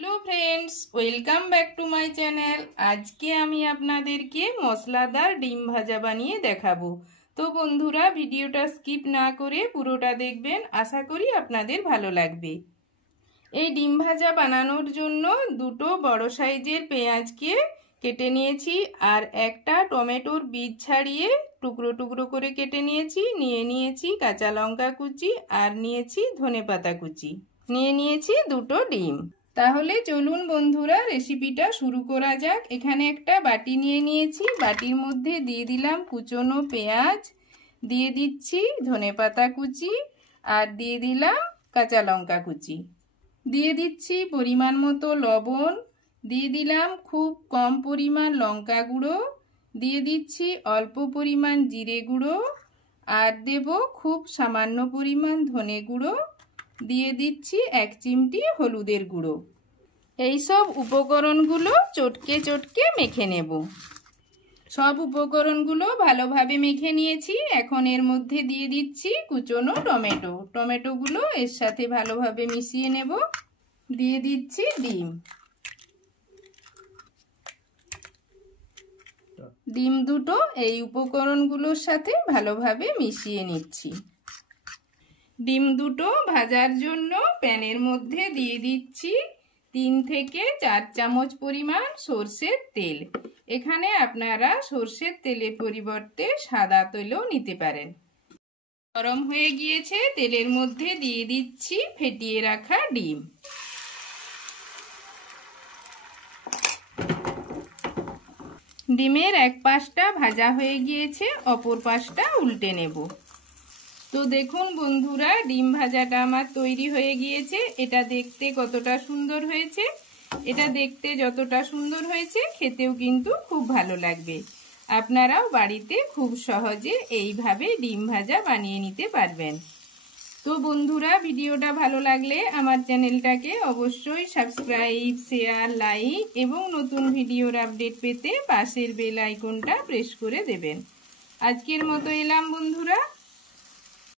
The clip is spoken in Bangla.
Hello friends, welcome back to my channel. आज के आमी आपनादेरके मशलादार डिम भाजा बानिए देखाबो। तो बंधुरा भिडियोटा स्किप ना करे पुरोटा देखबेन, आशा करी आपनादेर भालो लागबे। এই ডিম ভাজা বানানোর জন্য দুটো বড় সাইজের পেঁয়াজকে কেটে নিয়েছি আর একটা টমেটোর বীজ ছাড়িয়ে টুকরো টুকরো করে কেটে নিয়েছি। নিয়েছি কাঁচা লঙ্কা কুচি আর নিয়েছি ধনেপাতা কুচি, নিয়েছি দুটো ডিম। তাহলে চলুন বন্ধুরা রেসিপিটা শুরু করা যাক। এখানে একটা বাটি নিয়েছি, বাটির মধ্যে দিয়ে দিলাম কুচনো পেঁয়াজ, দিয়ে দিচ্ছি ধনেপাতা কুচি আর দিয়ে দিলাম কাঁচা লঙ্কা কুচি, দিয়ে দিচ্ছি পরিমাণ মতো লবণ, দিয়ে দিলাম খুব কম পরিমাণ লঙ্কা গুঁড়ো, দিয়ে দিচ্ছি অল্প পরিমাণ জিরে গুঁড়ো আর দেব খুব সামান্য পরিমাণ ধনে গুঁড়ো, দিয়ে দিচ্ছি 1 চিমটি হলুদের গুঁড়ো। এই সব উপকরণগুলো চটকে চটকে মেখে নেব। সব উপকরণগুলো ভালোভাবে মেখে নিয়েছি। এখন এর মধ্যে দিয়ে দিচ্ছি কুচনো টমেটোগুলো এর সাথে ভালোভাবে মিশিয়ে নেব। দিয়ে দিচ্ছি ডিম দুটো এই উপকরণগুলোর সাথে ভালোভাবে মিশিয়ে নিচ্ছি। ডিম দুটো ভাজার জন্য প্যানের মধ্যে দিয়ে দিচ্ছি 3 থেকে 4 চামচ পরিমাণ সরষের তেল। এখানে আপনারা সরষের তেলের পরিবর্তে সাদা তেলও নিতে পারেন। গরম হয়ে গিয়েছে, তেলের মধ্যে দিয়ে দিচ্ছি ফেটিয়ে রাখা ডিম। ডিমের এক পাশটা ভাজা হয়ে গিয়েছে, অপর পাশটা উল্টে নেব। তো দেখুন বন্ধুরা, ডিম ভাজাটা আমার তৈরি হয়ে গিয়েছে। এটা দেখতে কতটা সুন্দর হয়েছে। এটা দেখতে যতটা সুন্দর হয়েছে খেতেও কিন্তু খুব ভালো লাগবে। আপনারাও বাড়িতে খুব সহজে এইভাবে ডিম ভাজা বানিয়ে নিতে পারবেন। তো বন্ধুরা, ভিডিওটা ভালো লাগলে আমার চ্যানেলটাকে অবশ্যই সাবস্ক্রাইব, শেয়ার, লাইক এবং নতুন ভিডিওর আপডেট পেতে পাশের বেল আইকনটা প্রেস করে দেবেন। আজকের মতো এলাম বন্ধুরা।